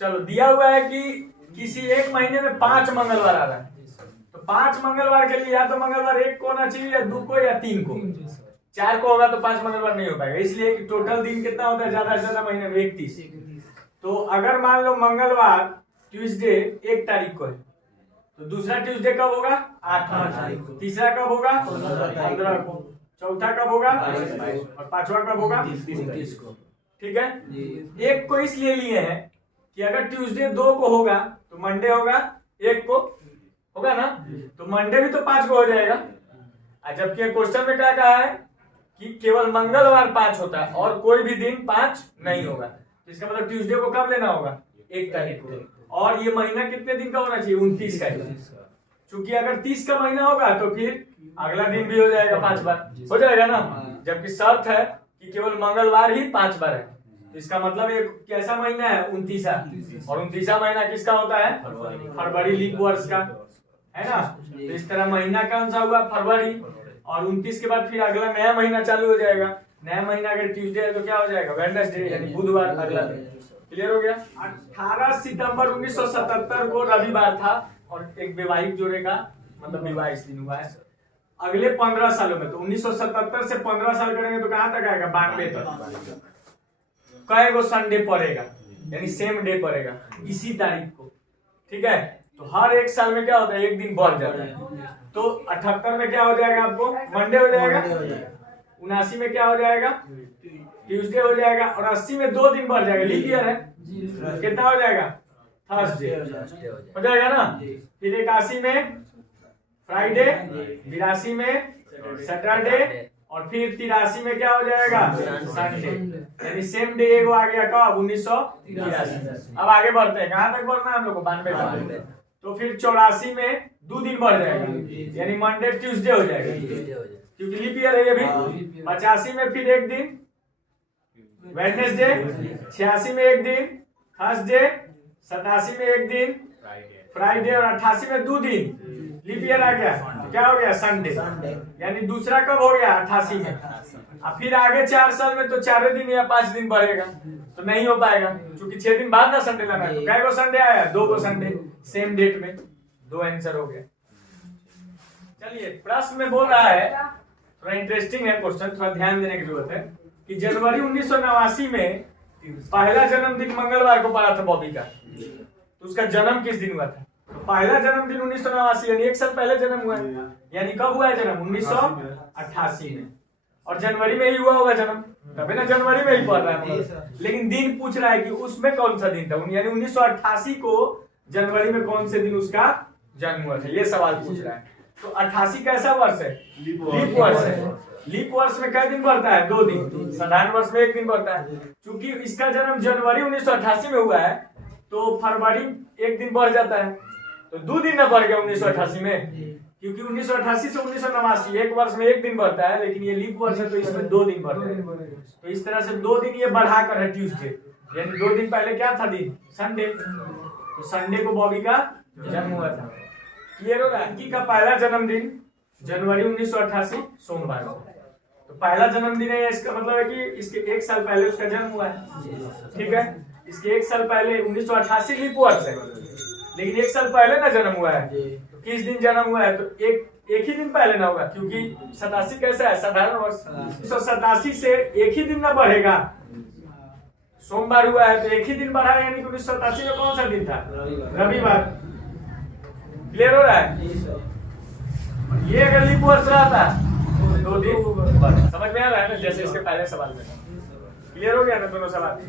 चलो दिया हुआ है कि किसी एक महीने में 5 मंगलवार आ रहा है, तो 5 मंगलवार के लिए या तो मंगलवार 1 को होना चाहिए, या 2 को, या 3 को। 4 को होगा तो 5 मंगलवार नहीं हो पाएगा, इसलिए कि टोटल दिन कितना होता है ज्यादा से ज्यादा महीने में 31। तो अगर मान लो मंगलवार ट्यूसडे 1 तारीख को है, तो दूसरा ट्यूसडे कब होगा? 8 तारीख को। तीसरा कब होगा? 15 को। चौथा कब होगा? 22। और पांचवा कब होगा? 29 को। ठीक है। 1 को इसलिए लिए हैं कि अगर ट्यूसडे 2 को होगा तो मंडे होगा 1 को, होगा ना, तो मंडे भी तो 5 को हो जाएगा। जबकि क्वेश्चन में क्या कहा है कि केवल मंगलवार 5 होता है और कोई भी दिन 5 नहीं होगा, तो इसका मतलब ट्यूसडे को कब लेना होगा? 1 तारीख को। और ये महीना कितने दिन का होना चाहिए? 29 का। क्योंकि अगर 30 का महीना होगा तो फिर अगला दिन भी हो जाएगा 5 बार, हो जाएगा ना। जबकि शर्त है कि केवल मंगलवार ही 5 बार है, तो इसका मतलब ये कैसा महीना है? 29। और 29वां महीना किसका होता है? फरवरी, लीप वर्ष का, है ना। तो इस तरह महीना कौन सा हुआ? फरवरी। और 29 के बाद फिर अगला नया महीना चालू हो जाएगा। नया महीना अगर ट्यूसडे है तो क्या हो जाएगा? वेडनेसडे, यानी बुधवार अगला दिन। क्लियर हो गया। 18 सितंबर 1977 को रविवार था और एक वैवाहिक जोड़े का मतलब विवाह इस दिन हुआ है। अगले 15 सालों में, तो 1977 से 15 साल करेंगे तो कहां तक आएगा? 92 तक। कई गो संडे पड़ेगा, यानी सेम डे पड़ेगा, इसी तारीख को। ठीक है। तो हर एक साल में क्या होता है? एक दिन बढ़ जाता है। तो 78 में क्या हो जाएगा आपको? मंडे हो जाएगा। 79 में क्या हो जाएगा? ट्यूसडे हो जाएगा। और 80 में 2 दिन बढ़ जाएगा, लीप ईयर है, कितना हो जाएगा? थर्सडे हो जाएगा ना। फिर 81 में फ्राइडे, 82 में सैटरडे, और फिर 83 में क्या हो जाएगा? संडे, यानी सेम डे एगो आ गया कब? 1983। अब आगे बढ़ते हैं, कहां तक बढ़ना है हम लोग को? 92 तक। तो फिर 84 में 2 दिन बढ़ जाएगा, यानी मंडे ट्यूसडे हो जाएगा, क्योंकि लीप ईयर है ये भी। 85 में फिर 1 दिन वेडनेसडे, 86 में 1 दिन थर्सडे, 87 में 1 दिन फ्राइडे, और 88 में 2 दिन लीप ईयर आ गया, तो क्या हो गया? संडे। यानी दूसरा कब हो गया? 88 में। अब फिर आगे 4 साल में तो 4 दिन या 5 दिन बढ़ेगा, तो नहीं हो पाएगा, क्योंकि 6 दिन बाद ना संडे लाना है। तो कै गो संडे आया? 2 गो संडे सेम डेट में। 2 आंसर हो गया। चलिए, प्रश्न में बोल रहा है, थोड़ा इंटरेस्टिंग है क्वेश्चन, थोड़ा ध्यान देने की जरूरत है कि जनवरी 1989 में पहला जन्मदिन मंगलवार को पड़ा था बॉबी का, तो उसका जन्म किस दिन हुआ था? तो पहला जन्मदिन 1989, यानी 1 साल पहले जन्म हुआ है। यानी कब हुआ है जन्म? 1988 में। और जनवरी में ही हुआ होगा जन्म, तभी ना जनवरी में ही पड़ रहा है। लेकिन दिन पूछ रहा है कि उसमें कौन सा दिन था, यानी 1988 को जनवरी में कौन से दिन उसका जन्म हुआ था, ये सवाल पूछ रहा है। तो 88 कैसा वर्ष है? लीप वर्ष है। लीप वर्ष में कितने दिन बढ़ता है? 2 दिन। साधारण वर्ष में 1 दिन बढ़ता है। चूंकि इसका जन्म जनवरी 1988 में हुआ है, तो फरवरी 1 दिन बढ़ जाता है, तो 2 दिन ना बढ़ गया 1988 में, क्योंकि 1988 से 1989 1 वर्ष में 1 दिन बढ़ता है, लेकिन ये लीप वर्ष है तो इसमें 2 दिन बढ़ता है। तो इस तरह से 2 दिन ये बढ़ाकर है ट्यूसडे, यानी 2 दिन पहले क्या था दिन? संडे। तो संडे को बॉबी का जन्म हुआ था। क्लियर होगा। इनकी का पहला जन्मदिन जनवरी 1988 सोमवार को, तो पहला जन्मदिन है, इसका मतलब है कि इसके 1 साल पहले उसका जन्म हुआ है। ठीक है। इसके 1 साल पहले 1988 लीप वर्ष है, लेकिन 1 साल पहले ना जन्म हुआ है, तो किस दिन जन्म हुआ है? तो एक ही दिन पहले ना होगा, क्योंकि 87 कैसा है? साधारण वर्ष। 1987 से 1 ही दिन ना बढ़ेगा, सोमवार हुआ है तो 1 ही दिन बढ़ा, यानी 1987 में कौन सा दिन था? रविवार। क्लियर हो रहा है। ये अगर लीप वर्ष रहा था 2 दिन, समझ में आ रहा है ना, जैसे इसके पहले सवाल में। क्लियर हो गया ना दोनों सवाल?